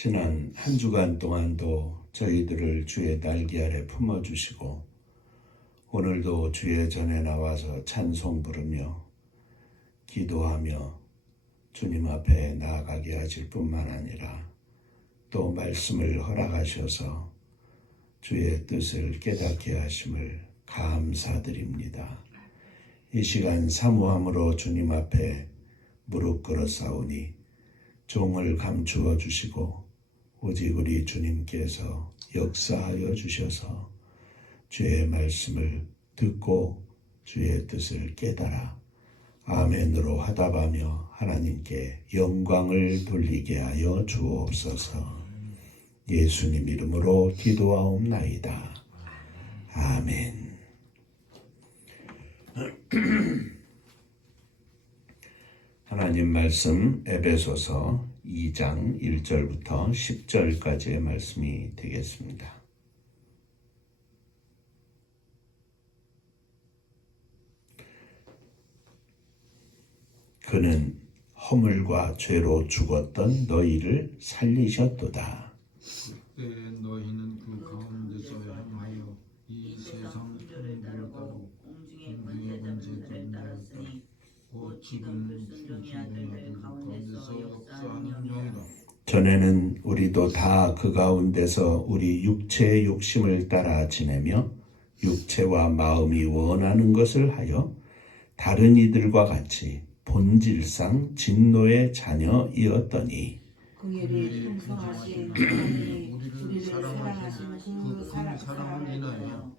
지난 한 주간 동안도 저희들을 주의 날개 아래 품어주시고 오늘도 주의 전에 나와서 찬송 부르며 기도하며 주님 앞에 나아가게 하실 뿐만 아니라 또 말씀을 허락하셔서 주의 뜻을 깨닫게 하심을 감사드립니다. 이 시간 사모함으로 주님 앞에 무릎 꿇어 싸우니 종을 감추어 주시고 오직 우리 주님께서 역사하여 주셔서 주의 말씀을 듣고 주의 뜻을 깨달아 아멘으로 화답하며 하나님께 영광을 돌리게 하여 주옵소서. 예수님 이름으로 기도하옵나이다. 아멘. 하나님 말씀 에베소서 2장 1절부터 10절까지의 말씀이 되겠습니다. 그는 허물과 죄로 죽었던 너희를 살리셨도다. 그때 너희는 그 가운데서 행하여 이 세상 풍조를 따르고 공중의 권세자들을 따랐으니 곧 지금 불순종의 아들들 가운데서 역사하는 영이라. 전에는 우리도 다 그 가운데서 우리 육체의 욕심을 따라 지내며 육체와 마음이 원하는 것을 하여 다른 이들과 같이 본질상 진노의 자녀이었더니 그 일이 풍성하신 하나님이 우리를 사랑하신 그 사랑을 인하여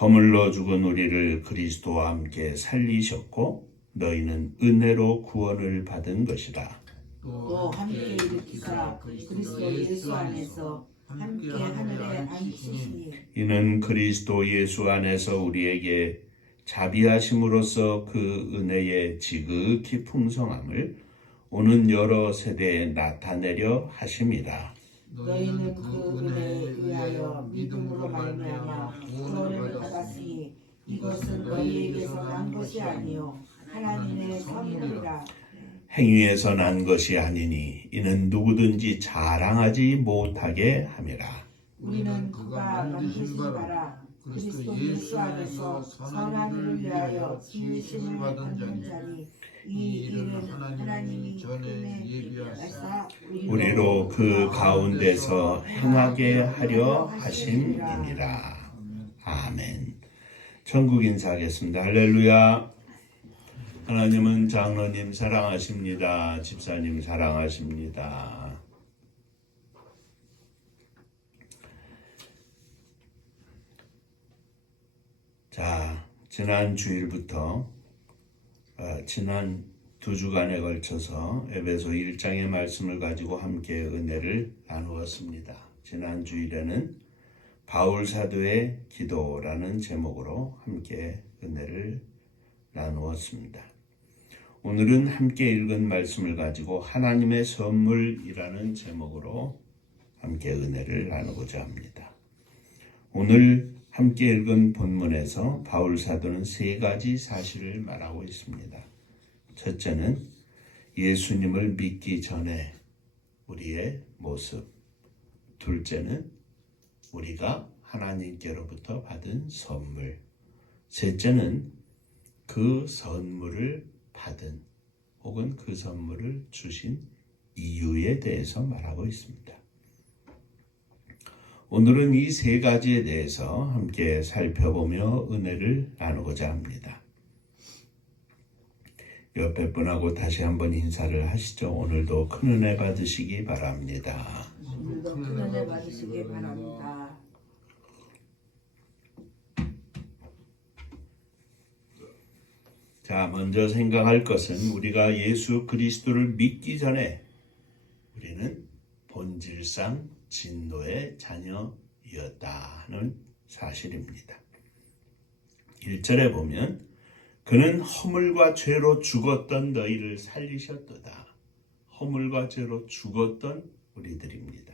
허물로 죽은 우리를 그리스도와 함께 살리셨고 너희는 은혜로 구원을 받은 것이라. 또 함께 일으키사 그리스도 예수 안에서 함께 하늘에 앉히시니 이는 그리스도 예수 안에서 우리에게 자비하심으로써 그 은혜의 지극히 풍성함을 오는 여러 세대에 나타내려 하심이라. 너희는 그 은혜에 의하여 믿음으로 말미암아 구원을 받았으니 이것은 너희에게서 난 것이 아니요 하나님의 선물이라. 행위에서 난 것이 아니니 이는 누구든지 자랑하지 못하게 함이라. 우리는 그가 만드신 바라 그리스도 예수 안에서 선한 일을 위하여 지으심을 받는 자니 이 일은 하나님이 전에 예비하사 우리로 그 가운데서 행하게 하려 하심이니라. 아멘. 천국 인사하겠습니다. 할렐루야. 하나님은 장로님 사랑하십니다. 집사님 사랑하십니다. 자, 지난 주일부터 지난 두 주간에 걸쳐서 에베소 1장의 말씀을 가지고 함께 은혜를 나누었습니다. 지난 주일에는 바울 사도의 기도라는 제목으로 함께 은혜를 나누었습니다. 오늘은 함께 읽은 말씀을 가지고 하나님의 선물이라는 제목으로 함께 은혜를 나누고자 합니다. 오늘 함께 읽은 본문에서 바울 사도는 세 가지 사실을 말하고 있습니다. 첫째는 예수님을 믿기 전에 우리의 모습. 둘째는 우리가 하나님께로부터 받은 선물. 셋째는 그 선물을 받은 혹은 그 선물을 주신 이유에 대해서 말하고 있습니다. 오늘은 이 세 가지에 대해서 함께 살펴보며 은혜를 나누고자 합니다. 옆에 분하고 다시 한번 인사를 하시죠. 오늘도 큰 은혜 받으시기 바랍니다. 오늘도 큰 은혜 받으시기 바랍니다. 자, 먼저 생각할 것은 우리가 예수 그리스도를 믿기 전에 우리는 본질상 진노의 자녀이었다는 사실입니다. 1절에 보면 그는 허물과 죄로 죽었던 너희를 살리셨도다. 허물과 죄로 죽었던 우리들입니다.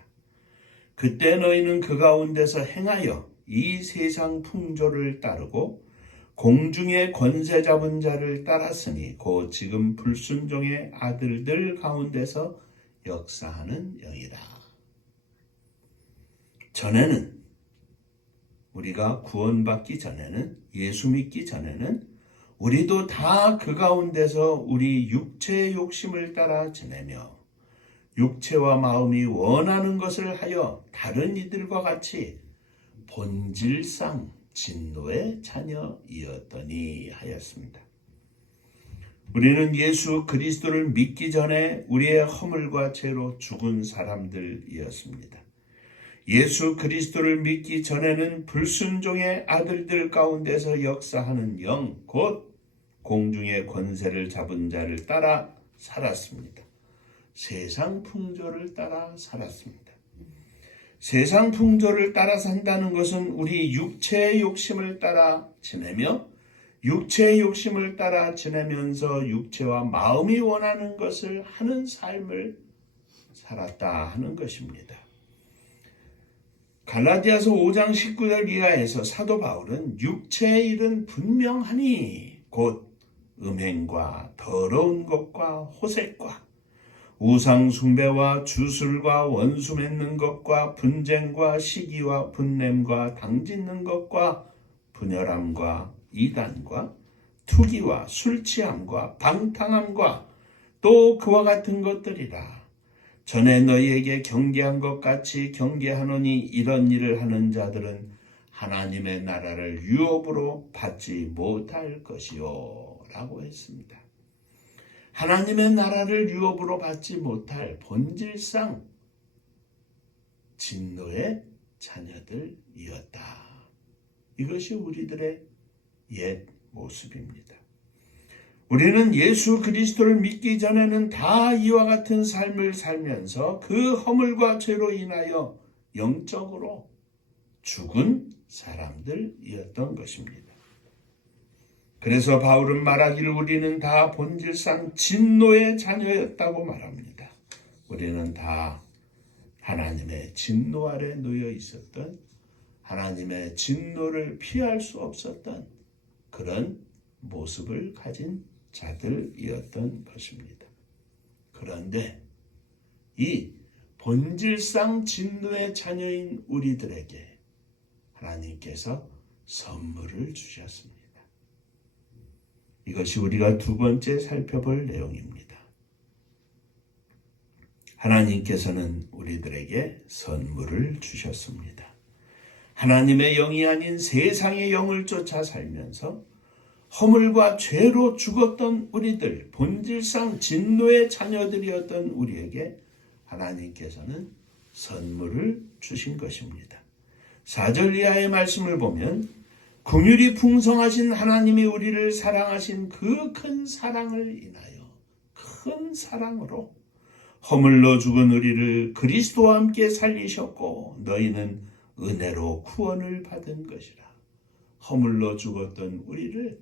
그때 너희는 그 가운데서 행하여 이 세상 풍조를 따르고 공중의 권세 잡은 자를 따랐으니 곧 지금 불순종의 아들들 가운데서 역사하는 영이라. 전에는 우리가 구원받기 전에는, 예수 믿기 전에는 우리도 다 그 가운데서 우리 육체의 욕심을 따라 지내며 육체와 마음이 원하는 것을 하여 다른 이들과 같이 본질상 진노의 자녀이었더니 하였습니다. 우리는 예수 그리스도를 믿기 전에 우리의 허물과 죄로 죽은 사람들이었습니다. 예수 그리스도를 믿기 전에는 불순종의 아들들 가운데서 역사하는 영, 곧 공중의 권세를 잡은 자를 따라 살았습니다. 세상 풍조를 따라 살았습니다. 세상 풍조를 따라 산다는 것은 우리 육체의 욕심을 따라 지내며 육체의 욕심을 따라 지내면서 육체와 마음이 원하는 것을 하는 삶을 살았다 하는 것입니다. 갈라디아서 5장 19절 이하에서 사도 바울은 육체의 일은 분명하니 곧 음행과 더러운 것과 호색과 우상 숭배와 주술과 원수 맺는 것과 분쟁과 시기와 분냄과 당짓는 것과 분열함과 이단과 투기와 술 취함과 방탕함과 또 그와 같은 것들이라. 전에 너희에게 경계한 것 같이 경계하노니 이런 일을 하는 자들은 하나님의 나라를 유업으로 받지 못할 것이요 라고 했습니다. 하나님의 나라를 유업으로 받지 못할 본질상 진노의 자녀들이었다. 이것이 우리들의 옛 모습입니다. 우리는 예수 그리스도를 믿기 전에는 다 이와 같은 삶을 살면서 그 허물과 죄로 인하여 영적으로 죽은 사람들이었던 것입니다. 그래서 바울은 말하기를 우리는 다 본질상 진노의 자녀였다고 말합니다. 우리는 다 하나님의 진노 아래 놓여 있었던, 하나님의 진노를 피할 수 없었던 그런 모습을 가진 자들이었던 것입니다. 그런데 이 본질상 진노의 자녀인 우리들에게 하나님께서 선물을 주셨습니다. 이것이 우리가 두 번째 살펴볼 내용입니다. 하나님께서는 우리들에게 선물을 주셨습니다. 하나님의 영이 아닌 세상의 영을 쫓아 살면서 허물과 죄로 죽었던 우리들, 본질상 진노의 자녀들이었던 우리에게 하나님께서는 선물을 주신 것입니다. 4절 이하의 말씀을 보면 긍휼이 풍성하신 하나님이 우리를 사랑하신 그 큰 사랑을 인하여 큰 사랑으로 허물로 죽은 우리를 그리스도와 함께 살리셨고 너희는 은혜로 구원을 받은 것이라. 허물로 죽었던 우리를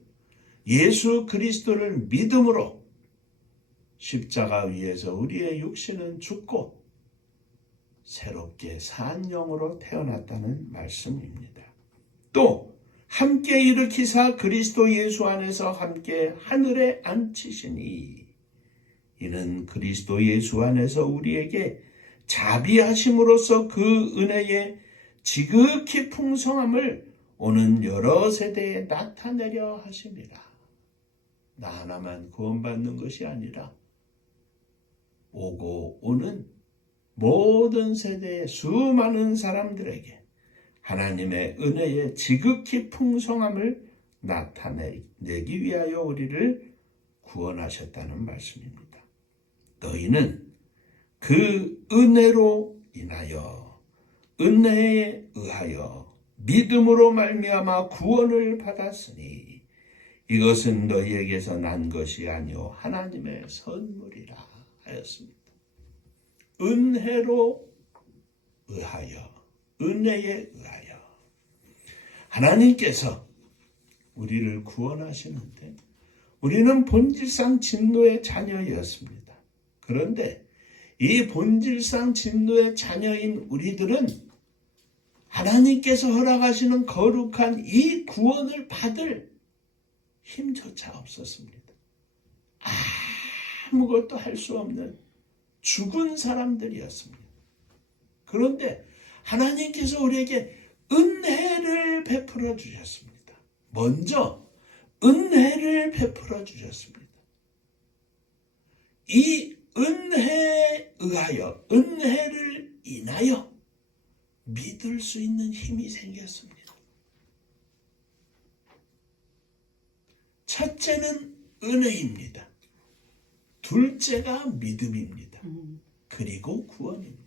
예수 그리스도를 믿음으로 십자가 위에서 우리의 육신은 죽고 새롭게 산 영으로 태어났다는 말씀입니다. 또 함께 일으키사 그리스도 예수 안에서 함께 하늘에 앉히시니 이는 그리스도 예수 안에서 우리에게 자비하심으로써 그 은혜의 지극히 풍성함을 오는 여러 세대에 나타내려 하심이라. 나 하나만 구원받는 것이 아니라 오고 오는 모든 세대의 수많은 사람들에게 하나님의 은혜의 지극히 풍성함을 나타내기 위하여 우리를 구원하셨다는 말씀입니다. 너희는 그 은혜로 인하여 은혜에 의하여 믿음으로 말미암아 구원을 받았으니 이것은 너희에게서 난 것이 아니요 하나님의 선물이라 하였습니다. 은혜로 의하여, 은혜에 의하여 하나님께서 우리를 구원하시는데 우리는 본질상 진노의 자녀였습니다. 그런데 이 본질상 진노의 자녀인 우리들은 하나님께서 허락하시는 거룩한 이 구원을 받을 힘조차 없었습니다. 아무것도 할 수 없는 죽은 사람들이었습니다. 그런데 하나님께서 우리에게 은혜를 베풀어 주셨습니다. 먼저 은혜를 베풀어 주셨습니다. 이 은혜에 의하여, 은혜를 인하여 믿을 수 있는 힘이 생겼습니다. 첫째는 은혜입니다. 둘째가 믿음입니다. 그리고 구원입니다.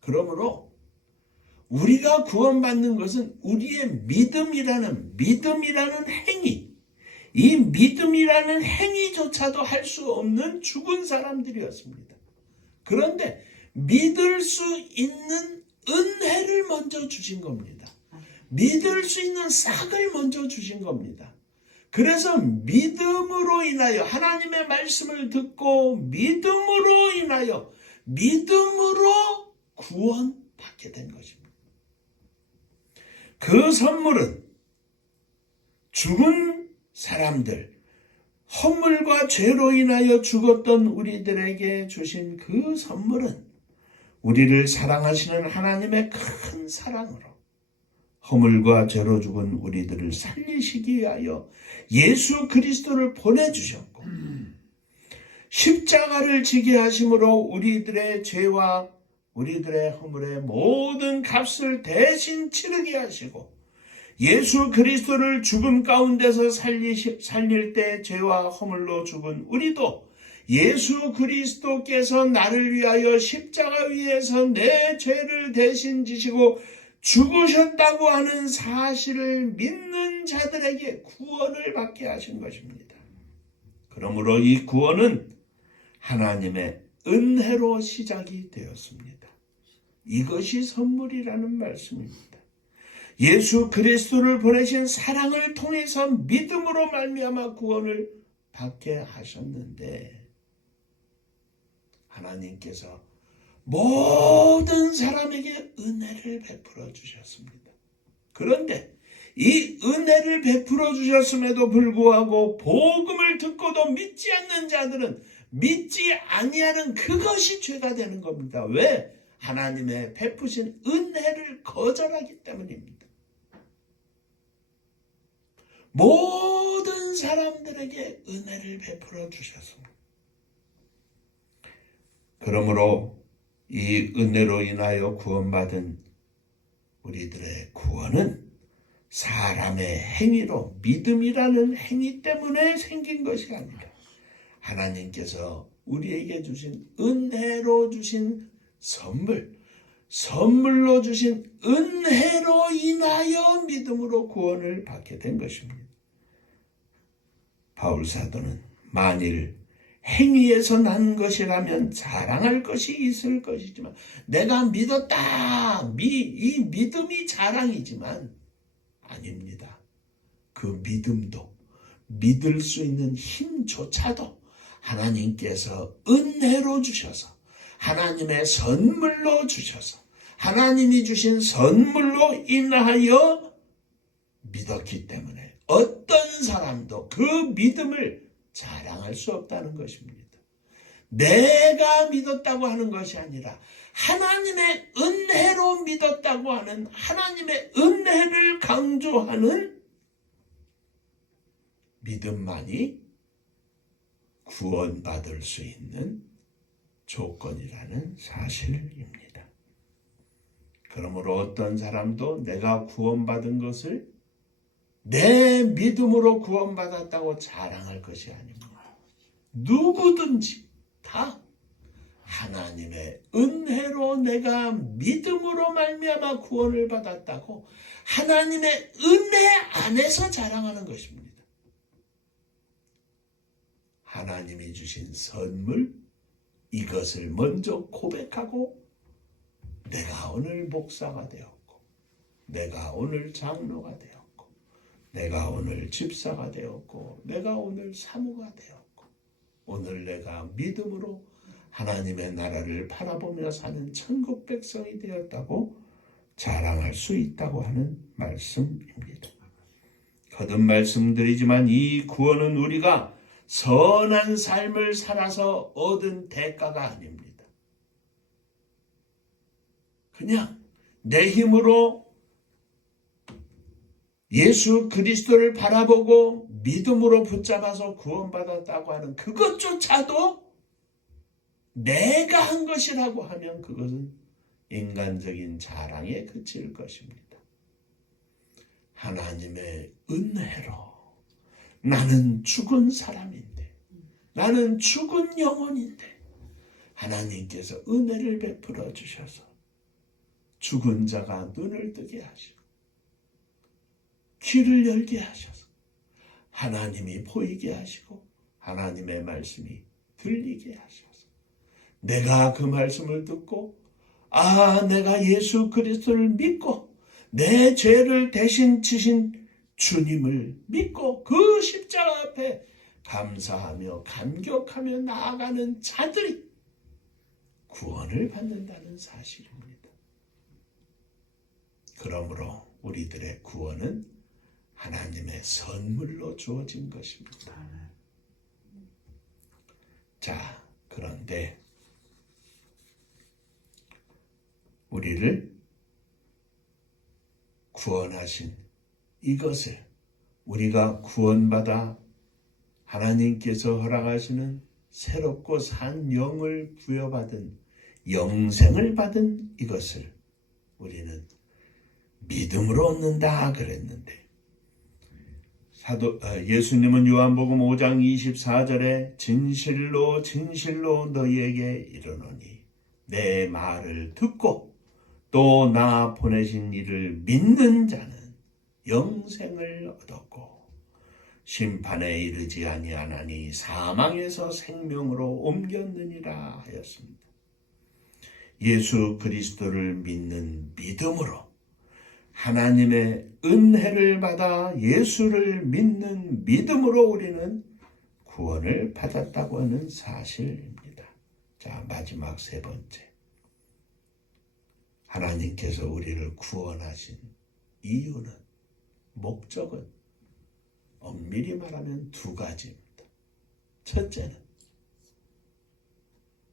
그러므로 우리가 구원받는 것은 우리의 믿음이라는 행위, 이 믿음이라는 행위조차도 할 수 없는 죽은 사람들이었습니다. 그런데 믿을 수 있는 은혜를 먼저 주신 겁니다. 믿을 수 있는 싹을 먼저 주신 겁니다. 그래서 믿음으로 인하여 하나님의 말씀을 듣고 믿음으로 구원받게 된 것입니다. 그 선물은 죽은 사람들, 허물과 죄로 인하여 죽었던 우리들에게 주신 그 선물은 우리를 사랑하시는 하나님의 큰 사랑으로 허물과 죄로 죽은 우리들을 살리시기 위하여 예수 그리스도를 보내주셨고 십자가를 지게 하심으로 우리들의 죄와 우리들의 허물의 모든 값을 대신 치르게 하시고 예수 그리스도를 죽음 가운데서 살릴 때 죄와 허물로 죽은 우리도 예수 그리스도께서 나를 위하여 십자가 위에서 내 죄를 대신 지시고 죽으셨다고 하는 사실을 믿는 자들에게 구원을 받게 하신 것입니다. 그러므로 이 구원은 하나님의 은혜로 시작이 되었습니다. 이것이 선물이라는 말씀입니다. 예수 그리스도를 보내신 사랑을 통해서 믿음으로 말미암아 구원을 받게 하셨는데 하나님께서 모든 사람에게 은혜를 베풀어 주셨습니다. 그런데 이 은혜를 베풀어 주셨음에도 불구하고 복음을 듣고도 믿지 않는 자들은 믿지 아니하는 그것이 죄가 되는 겁니다. 왜? 하나님의 베푸신 은혜를 거절하기 때문입니다. 모든 사람들에게 은혜를 베풀어 주셨습니다. 그러므로 이 은혜로 인하여 구원받은 우리들의 구원은 사람의 행위로 믿음이라는 행위 때문에 생긴 것이 아니라 하나님께서 우리에게 주신 은혜로 주신 선물로 주신 은혜로 인하여 믿음으로 구원을 받게 된 것입니다. 바울 사도는 만일 행위에서 난 것이라면 자랑할 것이 있을 것이지만 내가 믿었다. 이 믿음이 자랑이지만 아닙니다. 그 믿음도 믿을 수 있는 힘조차도 하나님께서 은혜로 주셔서 하나님의 선물로 주셔서 하나님이 주신 선물로 인하여 믿었기 때문에 어떤 사람도 그 믿음을 자랑할 수 없다는 것입니다. 내가 믿었다고 하는 것이 아니라 하나님의 은혜로 믿었다고 하는 하나님의 은혜를 강조하는 믿음만이 구원받을 수 있는 조건이라는 사실입니다. 그러므로 어떤 사람도 내가 구원받은 것을 내 믿음으로 구원받았다고 자랑할 것이 아닙니다. 누구든지 다 하나님의 은혜로 내가 믿음으로 말미암아 구원을 받았다고 하나님의 은혜 안에서 자랑하는 것입니다. 하나님이 주신 선물, 이것을 먼저 고백하고 내가 오늘 목사가 되었고 내가 오늘 장로가 되었고 내가 오늘 집사가 되었고 내가 오늘 사모가 되었고 오늘 내가 믿음으로 하나님의 나라를 바라보며 사는 천국 백성이 되었다고 자랑할 수 있다고 하는 말씀입니다. 거듭 말씀드리지만 이 구원은 우리가 선한 삶을 살아서 얻은 대가가 아닙니다. 그냥 내 힘으로 예수 그리스도를 바라보고 믿음으로 붙잡아서 구원받았다고 하는 그것조차도 내가 한 것이라고 하면 그것은 인간적인 자랑에 그칠 것입니다. 하나님의 은혜로 나는 죽은 사람인데, 나는 죽은 영혼인데 하나님께서 은혜를 베풀어 주셔서 죽은 자가 눈을 뜨게 하시고 귀를 열게 하셔서 하나님이 보이게 하시고 하나님의 말씀이 들리게 하셔서 내가 그 말씀을 듣고 내가 예수 그리스도를 믿고 내 죄를 대신 지신 주님을 믿고 그 십자가 앞에 감사하며 감격하며 나아가는 자들이 구원을 받는다는 사실입니다. 그러므로 우리들의 구원은 하나님의 선물로 주어진 것입니다. 자, 그런데 우리를 구원하신 이것을 우리가 구원받아 하나님께서 허락하시는 새롭고 산 영을 부여받은 영생을 받은 이것을 우리는 믿음으로 얻는다 그랬는데 예수님은 요한복음 5장 24절에 진실로 진실로 너희에게 이르노니 내 말을 듣고 또 나 보내신 이를 믿는 자는 영생을 얻었고 심판에 이르지 아니하나니 사망에서 생명으로 옮겼느니라 하였습니다. 예수 그리스도를 믿는 믿음으로 하나님의 은혜를 받아 예수를 믿는 믿음으로 우리는 구원을 받았다고 하는 사실입니다. 자, 마지막 세 번째. 하나님께서 우리를 구원하신 이유는, 목적은 엄밀히 말하면 두 가지입니다. 첫째는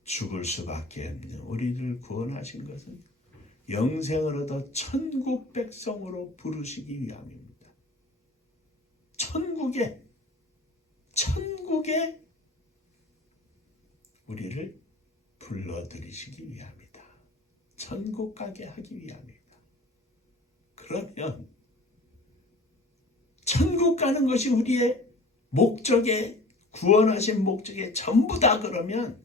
죽을 수밖에 없는 우리를 구원하신 것은 영생을 얻어 천국 백성으로 부르시기 위함입니다. 천국에 우리를 불러들이시기 위함이다. 천국 가게 하기 위함이다. 그러면 천국 가는 것이 우리의 목적에, 구원하신 목적에 전부다 그러면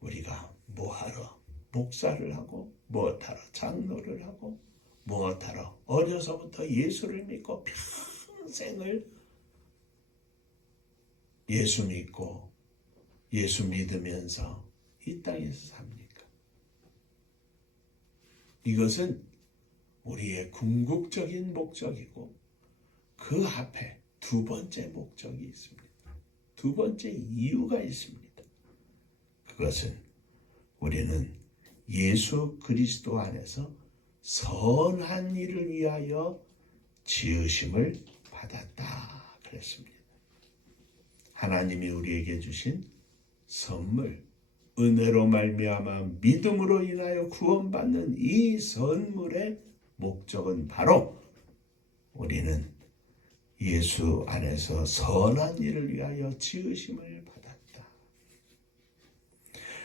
우리가 뭐하러 목사를 하고 무엇하러 장로를 하고 무엇하러 어려서부터 예수를 믿고 평생을 예수 믿고 예수 믿으면서 이 땅에서 삽니까? 이것은 우리의 궁극적인 목적이고 그 앞에 두 번째 목적이 있습니다. 두 번째 이유가 있습니다. 그것은 우리는 예수 그리스도 안에서 선한 일을 위하여 지으심을 받았다 그랬습니다. 하나님이 우리에게 주신 선물, 은혜로 말미암아 믿음으로 인하여 구원받는 이 선물의 목적은 바로 우리는 예수 안에서 선한 일을 위하여 지으심을 받았다.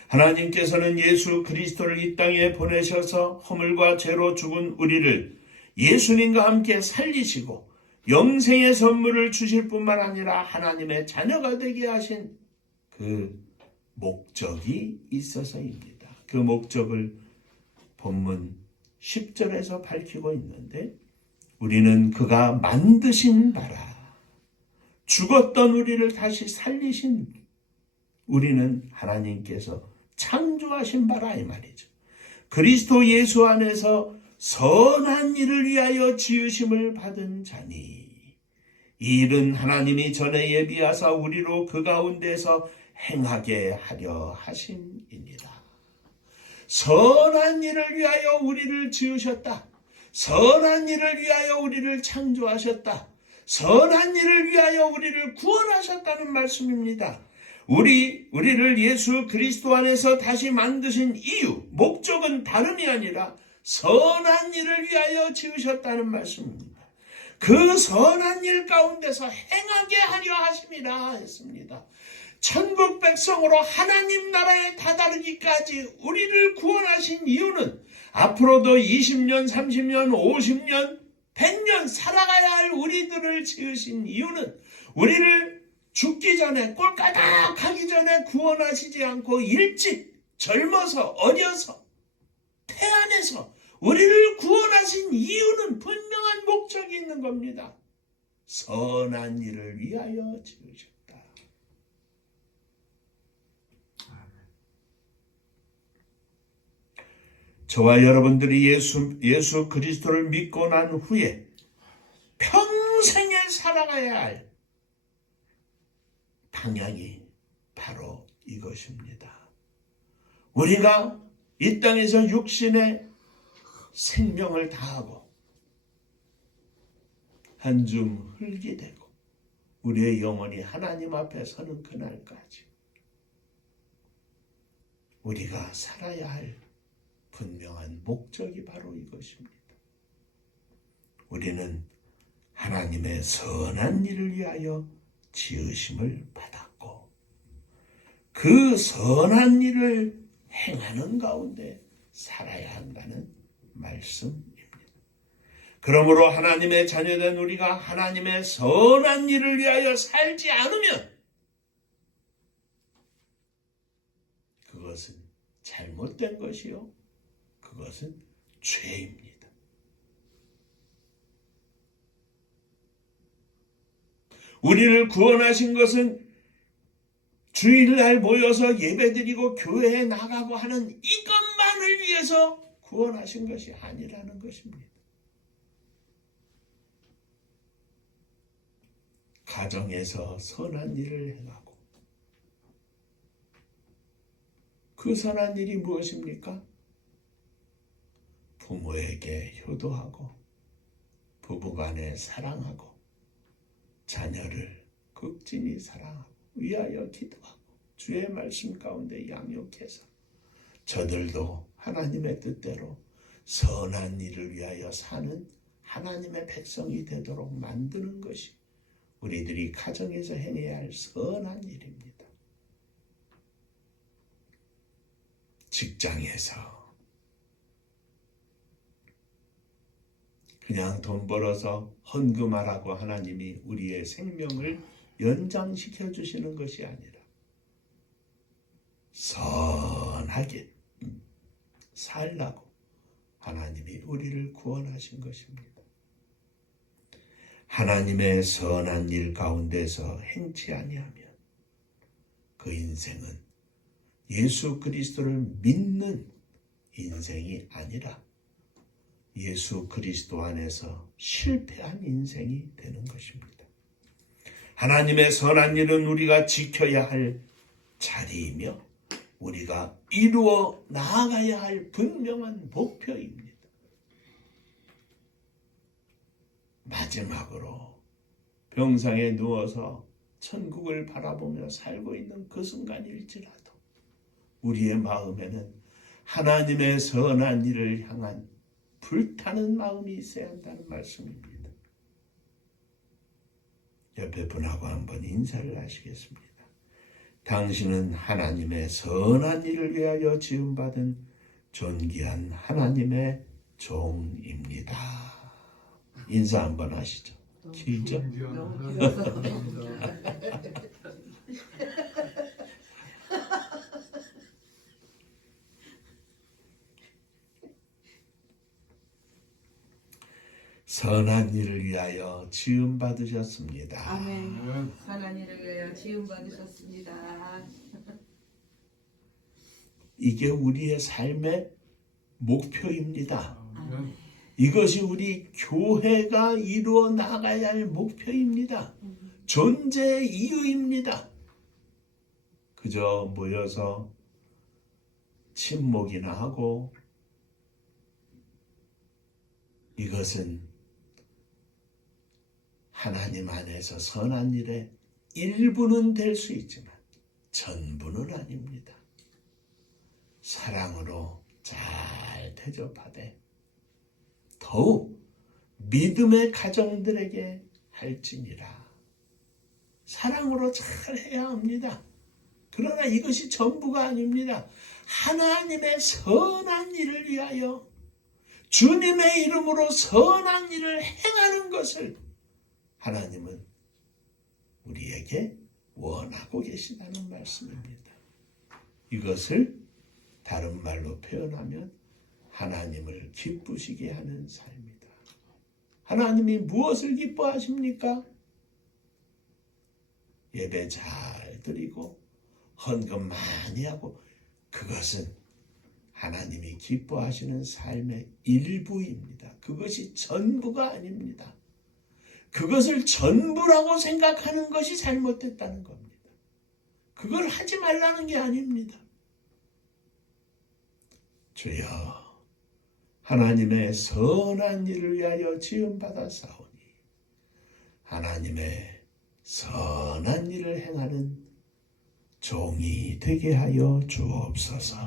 하나님께서는 예수 그리스도를 이 땅에 보내셔서 허물과 죄로 죽은 우리를 예수님과 함께 살리시고 영생의 선물을 주실 뿐만 아니라 하나님의 자녀가 되게 하신 그 목적이 있어서입니다. 그 목적을 본문 10절에서 밝히고 있는데 우리는 그가 만드신 바라, 죽었던 우리를 다시 살리신, 우리는 하나님께서 창조하신 바라 이 말이죠. 그리스도 예수 안에서 선한 일을 위하여 지으심을 받은 자니 이 일은 하나님이 전에 예비하사 우리로 그 가운데서 행하게 하려 하심이니라. 선한 일을 위하여 우리를 지으셨다. 선한 일을 위하여 우리를 창조하셨다. 선한 일을 위하여 우리를 구원하셨다는 말씀입니다. 우리를 예수 그리스도 안에서 다시 만드신 이유, 목적은 다름이 아니라 선한 일을 위하여 지으셨다는 말씀입니다. 그 선한 일 가운데서 행하게 하려 하심이라 했습니다. 천국 백성으로 하나님 나라에 다다르기까지 우리를 구원하신 이유는 앞으로도 20년, 30년, 50년, 100년 살아가야 할 우리들을 지으신 이유는 우리를 죽기 전에 꼴까닥 하기 전에 구원하시지 않고 일찍 젊어서 어려서 태안에서 우리를 구원하신 이유는 분명한 목적이 있는 겁니다. 선한 일을 위하여 지으셨다. 저와 여러분들이 예수 그리스도를 믿고 난 후에 평생에 살아가야 할 방향이 바로 이것입니다. 우리가 이 땅에서 육신의 생명을 다하고 한줌 흙이 되고 우리의 영혼이 하나님 앞에 서는 그날까지 우리가 살아야 할 분명한 목적이 바로 이것입니다. 우리는 하나님의 선한 일을 위하여 지으심을 받았고 그 선한 일을 행하는 가운데 살아야 한다는 말씀입니다. 그러므로 하나님의 자녀된 우리가 하나님의 선한 일을 위하여 살지 않으면 그것은 잘못된 것이요. 그것은 죄입니다. 우리를 구원하신 것은 주일날 모여서 예배드리고 교회에 나가고 하는 이것만을 위해서 구원하신 것이 아니라는 것입니다. 가정에서 선한 일을 행하고 그 선한 일이 무엇입니까? 부모에게 효도하고 부부간에 사랑하고 자녀를 극진히 사랑하고 위하여 기도하고 주의 말씀 가운데 양육해서 저들도 하나님의 뜻대로 선한 일을 위하여 사는 하나님의 백성이 되도록 만드는 것이 우리들이 가정에서 행해야 할 선한 일입니다. 직장에서 그냥 돈 벌어서 헌금하라고 하나님이 우리의 생명을 연장시켜 주시는 것이 아니라 선하게 살라고 하나님이 우리를 구원하신 것입니다. 하나님의 선한 일 가운데서 행치 아니하면 그 인생은 예수 그리스도를 믿는 인생이 아니라 예수 그리스도 안에서 실패한 인생이 되는 것입니다. 하나님의 선한 일은 우리가 지켜야 할 자리이며 우리가 이루어 나아가야 할 분명한 목표입니다. 마지막으로 병상에 누워서 천국을 바라보며 살고 있는 그 순간일지라도 우리의 마음에는 하나님의 선한 일을 향한 불타는 마음이 있어야 한다는 말씀입니다. 옆에 분하고 한번 인사를 하시겠습니다. 당신은 하나님의 선한 일을 위하여 지음받은 존귀한 하나님의 종입니다. 인사 한번 하시죠. 길죠? 선한 일을 위하여 지음 받으셨습니다. 아멘. 선한 일을 위하여 지음 받으셨습니다. 이게 우리의 삶의 목표입니다. 이것이 우리 교회가 이루어 나가야 할 목표입니다. 존재의 이유입니다. 그저 모여서 침묵이나 하고 이것은 하나님 안에서 선한 일의 일부는 될 수 있지만 전부는 아닙니다. 사랑으로 잘 대접하되 더욱 믿음의 가정들에게 할지니라. 사랑으로 잘 해야 합니다. 그러나 이것이 전부가 아닙니다. 하나님의 선한 일을 위하여 주님의 이름으로 선한 일을 행하는 것을 하나님은 우리에게 원하고 계시다는 말씀입니다. 이것을 다른 말로 표현하면 하나님을 기쁘시게 하는 삶이다. 하나님이 무엇을 기뻐하십니까? 예배 잘 드리고 헌금 많이 하고, 그것은 하나님이 기뻐하시는 삶의 일부입니다. 그것이 전부가 아닙니다. 그것을 전부라고 생각하는 것이 잘못됐다는 겁니다. 그걸 하지 말라는 게 아닙니다. 주여, 하나님의 선한 일을 위하여 지음받았사오니 하나님의 선한 일을 행하는 종이 되게 하여 주옵소서.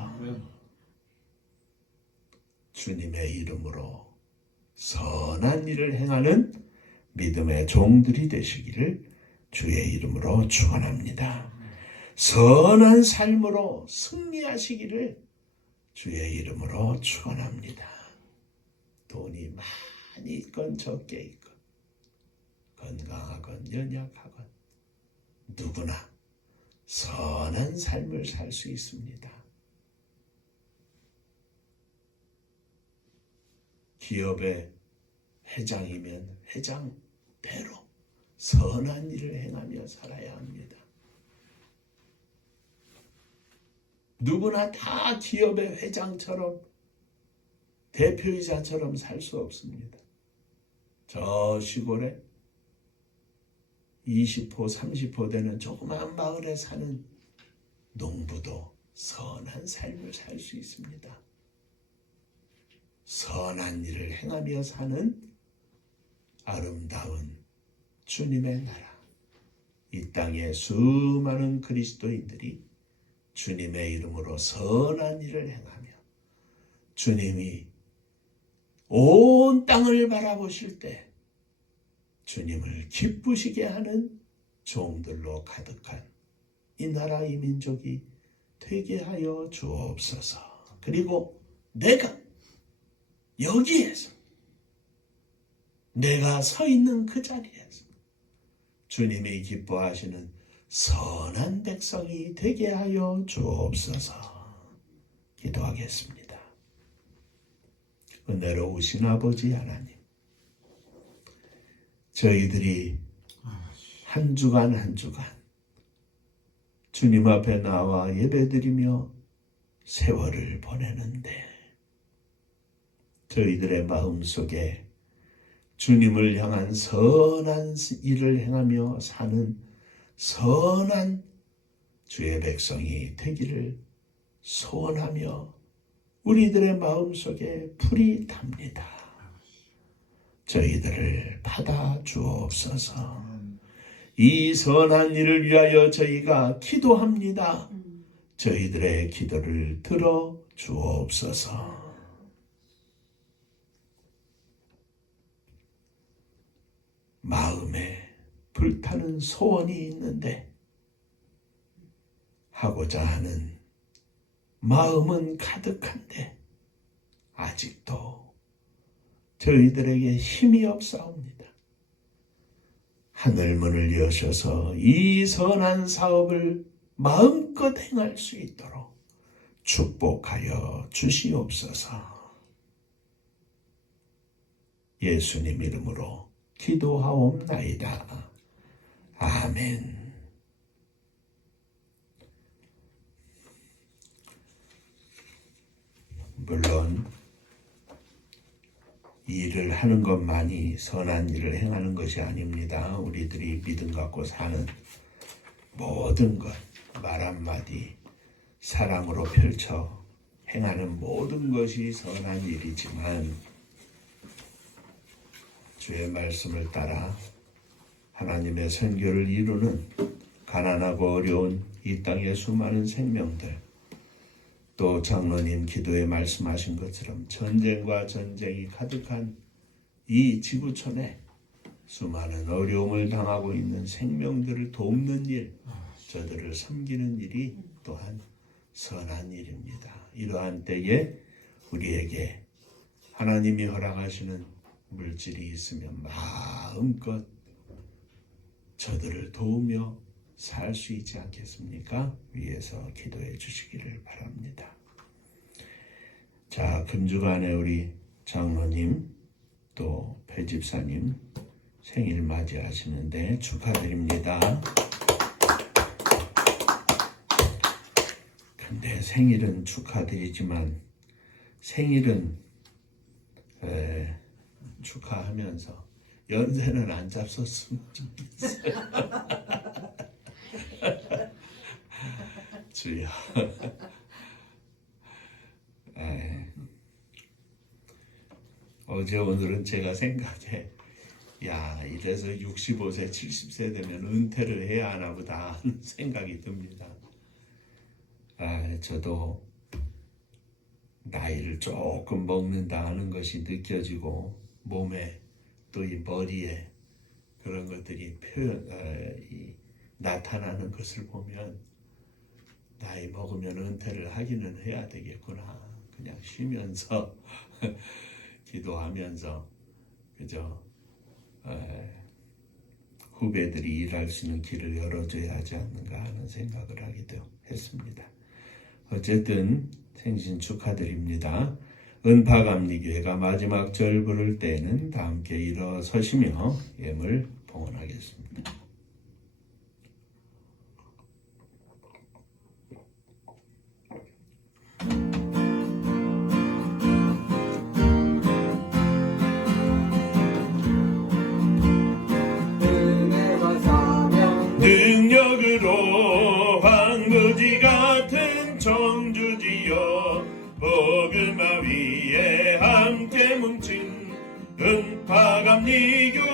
주님의 이름으로 선한 일을 행하는 믿음의 종들이 되시기를 주의 이름으로 축원합니다. 선한 삶으로 승리하시기를 주의 이름으로 축원합니다. 돈이 많이 있건 적게 있건 건강하건 연약하건 누구나 선한 삶을 살 수 있습니다. 기업의 회장이면 회장대로 선한 일을 행하며 살아야 합니다. 누구나 다 기업의 회장처럼 대표이사처럼 살 수 없습니다. 저 시골에 20호, 30호 되는 조그마한 마을에 사는 농부도 선한 삶을 살 수 있습니다. 선한 일을 행하며 사는 아름다운 주님의 나라, 이 땅에 수많은 그리스도인들이 주님의 이름으로 선한 일을 행하며 주님이 온 땅을 바라보실 때 주님을 기쁘시게 하는 종들로 가득한 이 나라 이 민족이 되게 하여 주옵소서. 그리고 내가 여기에서 내가 서 있는 그 자리에서 주님이 기뻐하시는 선한 백성이 되게 하여 주옵소서. 기도하겠습니다. 은혜로우신 아버지 하나님, 저희들이 한 주간 한 주간 주님 앞에 나와 예배드리며 세월을 보내는데 저희들의 마음속에 주님을 향한 선한 일을 행하며 사는 선한 주의 백성이 되기를 소원하며 우리들의 마음속에 불이 답니다. 저희들을 받아 주옵소서. 이 선한 일을 위하여 저희가 기도합니다. 저희들의 기도를 들어 주옵소서. 마음에 불타는 소원이 있는데 하고자 하는 마음은 가득한데 아직도 저희들에게 힘이 없사옵니다. 하늘문을 여셔서 이 선한 사업을 마음껏 행할 수 있도록 축복하여 주시옵소서. 예수님 이름으로 기도하옵나이다. 아멘. 물론 일을 하는 것만이 선한 일을 행하는 것이 아닙니다. 우리들이 믿음 갖고 사는 모든 것, 말 한마디 사랑으로 펼쳐 행하는 모든 것이 선한 일이지만 주의 말씀을 따라 하나님의 선교를 이루는 가난하고 어려운 이 땅의 수많은 생명들, 또 장로님 기도에 말씀하신 것처럼 전쟁과 전쟁이 가득한 이 지구촌에 수많은 어려움을 당하고 있는 생명들을 돕는 일, 저들을 섬기는 일이 또한 선한 일입니다. 이러한 때에 우리에게 하나님이 허락하시는 물질이 있으면 마음껏 저들을 도우며 살 수 있지 않겠습니까? 위에서 기도해 주시기를 바랍니다. 자, 금주간에 우리 장로님 또 배집사님 생일 맞이하시는데 축하드립니다. 근데 생일은 축하드리지만 생일은 축하하면서 연세는 안 잡섰으면 좋겠어요. 주여. 어제 오늘은 제가 생각해, 야, 이래서 65세 70세 되면 은퇴를 해야 하나 보다 하는 생각이 듭니다. 저도 나이를 조금 먹는다 하는 것이 느껴지고 몸에 또 이 머리에 그런 것들이 나타나는 것을 보면 나이 먹으면 은퇴를 하기는 해야 되겠구나. 그냥 쉬면서 기도하면서 그저 후배들이 일할 수 있는 길을 열어줘야 하지 않는가 하는 생각을 하기도 했습니다. 어쨌든 생신 축하드립니다. 은파감리교회가 마지막 절 부를 때는 다 함께 일어서시며 예물 봉헌하겠습니다. 능력으로 황무지 같은 청주지여 복음화 위에 함께 뭉친 은파감리교회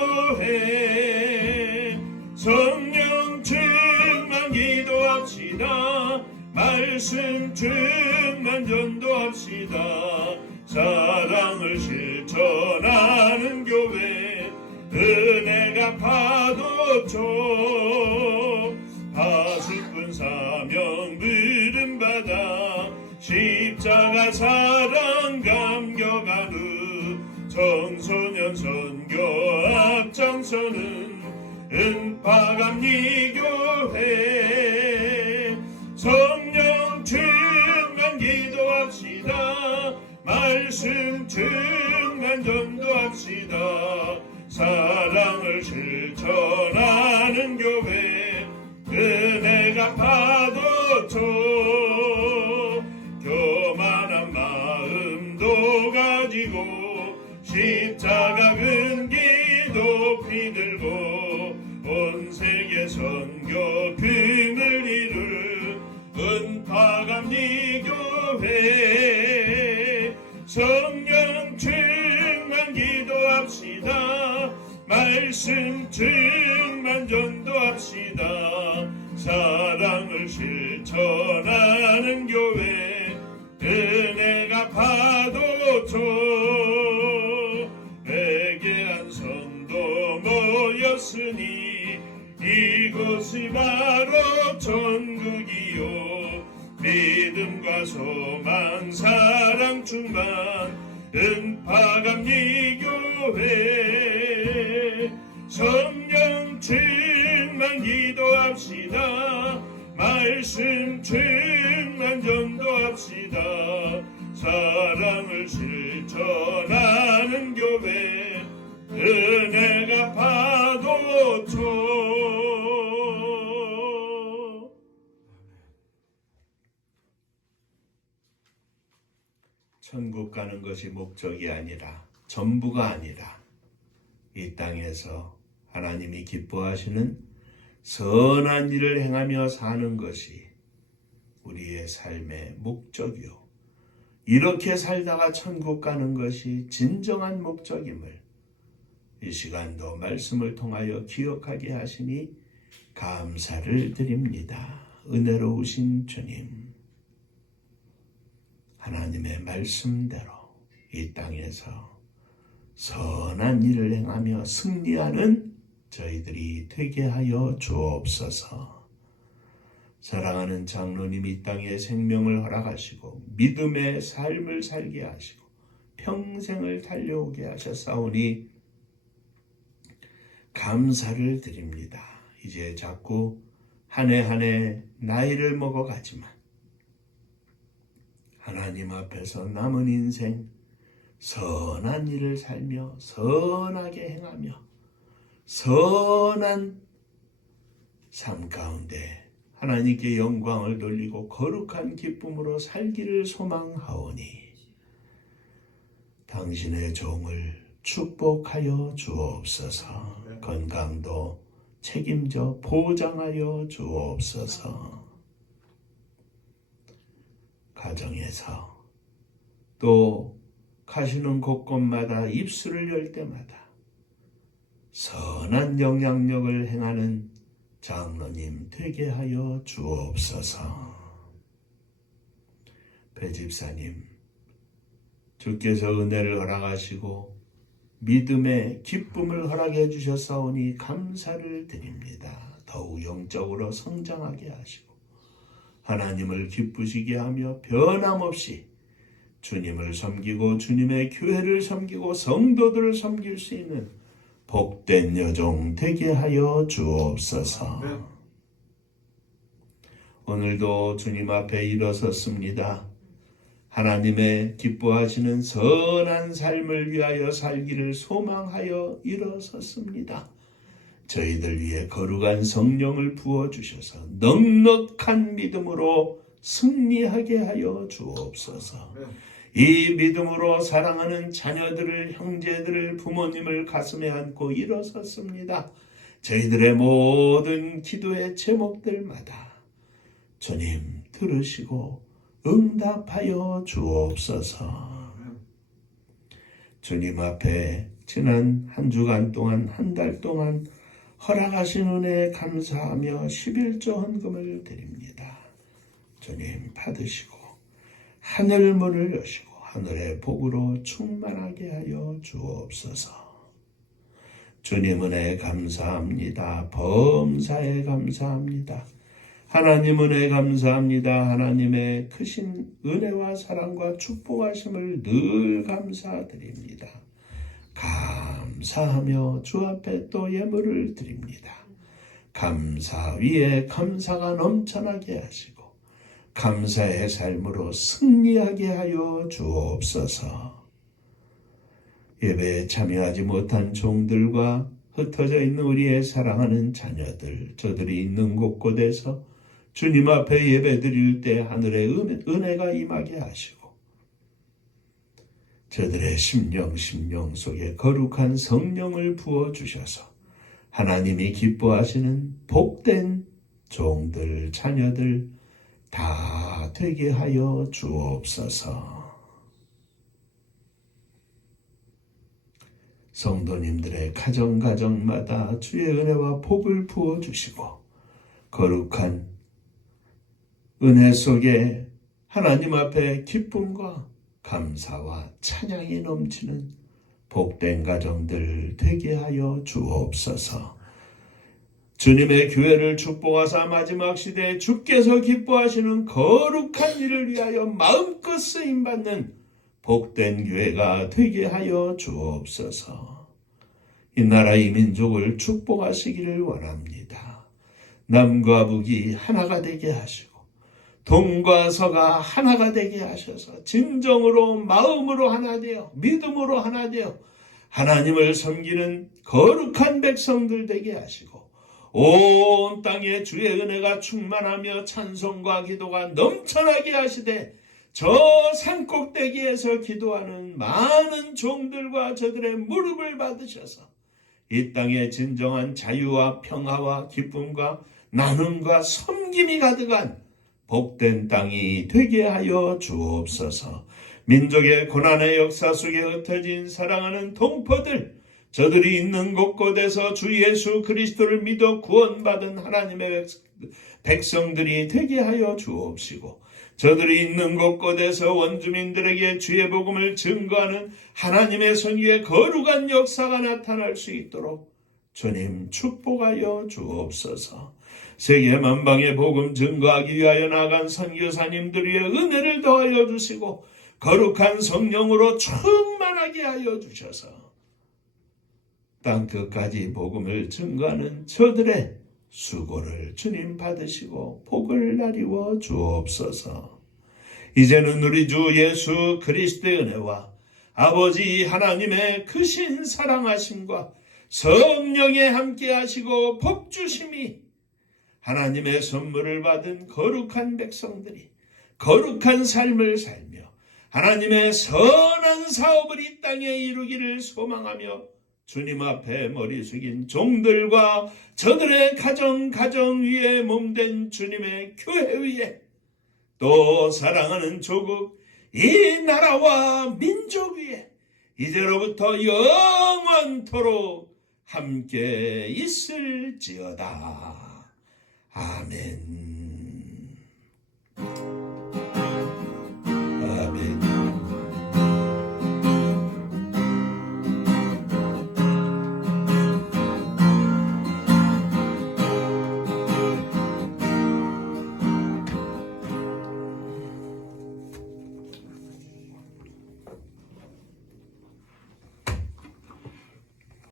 성령 충만 기도합시다. 말씀 충만 전도합시다. 사랑을 실천하는 교회 은혜가 파도쳐 파수꾼 사명 부름받아 십자가 사랑 감격하는 청소년 선교 앞장서는 은파감리교회 성령 충만 기도합시다. 말씀 충만 전도합시다. 사랑을 실천하는 교회 은혜가 파도쳐 교만한 마음도 가지고 십자가 근기 높이 들고 온 세계 선교 금을 이룰 은파감리교회 성령 충만 기도합시다. 말씀 충만 전도합시다. 사랑을 실천하는 교회 은혜가 파도쳐 회개한 성도 모였으니 이곳이 바로 천국이요 믿음과 소망 사랑 충만 은파감리교회 성령 충만 기도합시다. 말씀 충만 전도합시다. 사랑을 실천하는 교회 은혜가 파도쳐 천국 가는 것이 목적이 아니라 전부가 아니라 이 땅에서 하나님이 기뻐하시는 선한 일을 행하며 사는 것이 우리의 삶의 목적이요. 이렇게 살다가 천국 가는 것이 진정한 목적임을 이 시간도 말씀을 통하여 기억하게 하시니 감사를 드립니다. 은혜로우신 주님, 하나님의 말씀대로 이 땅에서 선한 일을 행하며 승리하는 저희들이 되게 하여 주옵소서. 사랑하는 장로님, 이 땅에 생명을 허락하시고 믿음의 삶을 살게 하시고 평생을 달려오게 하셨사오니 감사를 드립니다. 이제 자꾸 한 해 한 해 나이를 먹어가지만 하나님 앞에서 남은 인생 선한 일을 살며 선하게 행하며 선한 삶 가운데 하나님께 영광을 돌리고 거룩한 기쁨으로 살기를 소망하오니 당신의 종을 축복하여 주옵소서. 건강도 책임져 보장하여 주옵소서. 가정에서 또 가시는 곳곳마다 입술을 열 때마다 선한 영향력을 행하는 장로님 되게 하여 주옵소서. 배집사님, 주께서 은혜를 허락하시고 믿음의 기쁨을 허락해 주셨사오니 감사를 드립니다. 더욱 영적으로 성장하게 하시고 하나님을 기쁘시게 하며 변함없이 주님을 섬기고 주님의 교회를 섬기고 성도들을 섬길 수 있는 복된 여종 되게 하여 주옵소서. 오늘도 주님 앞에 일어섰습니다. 하나님의 기뻐하시는 선한 삶을 위하여 살기를 소망하여 일어섰습니다. 저희들 위해 거룩한 성령을 부어주셔서 넉넉한 믿음으로 승리하게 하여 주옵소서. 이 믿음으로 사랑하는 자녀들을, 형제들을, 부모님을 가슴에 안고 일어섰습니다. 저희들의 모든 기도의 제목들마다 주님 들으시고 응답하여 주옵소서. 주님 앞에 지난 한 주간 동안, 한 달 동안 허락하신 은혜에 감사하며 11조 헌금을 드립니다. 주님 받으시고 하늘 문을 여시고 하늘의 복으로 충만하게 하여 주옵소서. 주님 은혜 감사합니다. 범사에 감사합니다. 하나님 은혜 감사합니다. 하나님의 크신 은혜와 사랑과 축복하심을 늘 감사드립니다. 감사하며 주 앞에 또 예물을 드립니다. 감사 위에 감사가 넘쳐나게 하시고 감사의 삶으로 승리하게 하여 주옵소서. 예배에 참여하지 못한 종들과 흩어져 있는 우리의 사랑하는 자녀들, 저들이 있는 곳곳에서 주님 앞에 예배 드릴 때 하늘의 은혜가 임하게 하시고 저들의 심령 속에 거룩한 성령을 부어주셔서 하나님이 기뻐하시는 복된 종들, 자녀들 다 되게 하여 주옵소서. 성도님들의 가정마다 주의 은혜와 복을 부어주시고 거룩한 은혜 속에 하나님 앞에 기쁨과 감사와 찬양이 넘치는 복된 가정들 되게 하여 주옵소서. 주님의 교회를 축복하사 마지막 시대에 주께서 기뻐하시는 거룩한 일을 위하여 마음껏 쓰임받는 복된 교회가 되게 하여 주옵소서. 이 나라 이 민족을 축복하시기를 원합니다. 남과 북이 하나가 되게 하시고 동과 서가 하나가 되게 하셔서 진정으로 마음으로 하나 되어 믿음으로 하나 되어 하나님을 섬기는 거룩한 백성들 되게 하시고 온 땅에 주의 은혜가 충만하며 찬송과 기도가 넘쳐나게 하시되 저 산꼭대기에서 기도하는 많은 종들과 저들의 무릎을 받으셔서 이 땅에 진정한 자유와 평화와 기쁨과 나눔과 섬김이 가득한 복된 땅이 되게 하여 주옵소서. 민족의 고난의 역사 속에 흩어진 사랑하는 동포들, 저들이 있는 곳곳에서 주 예수 그리스도를 믿어 구원받은 하나님의 백성들이 되게 하여 주옵시고, 저들이 있는 곳곳에서 원주민들에게 주의 복음을 증거하는 하나님의 선교의 거룩한 역사가 나타날 수 있도록 주님 축복하여 주옵소서. 세계 만방의 복음 증거하기 위하여 나간 선교사님들 위해 은혜를 더하여 주시고 거룩한 성령으로 충만하게 하여 주셔서 땅 끝까지 복음을 증거하는 저들의 수고를 주님 받으시고 복을 나리워 주옵소서. 이제는 우리 주 예수 그리스도의 은혜와 아버지 하나님의 크신 사랑하심과 성령의 함께하시고 복주심이 하나님의 선물을 받은 거룩한 백성들이 거룩한 삶을 살며 하나님의 선한 사업을 이 땅에 이루기를 소망하며 주님 앞에 머리 숙인 종들과 저들의 가정 위에 몸된 주님의 교회 위에 또 사랑하는 조국 이 나라와 민족 위에 이제로부터 영원토록 함께 있을지어다. 아멘.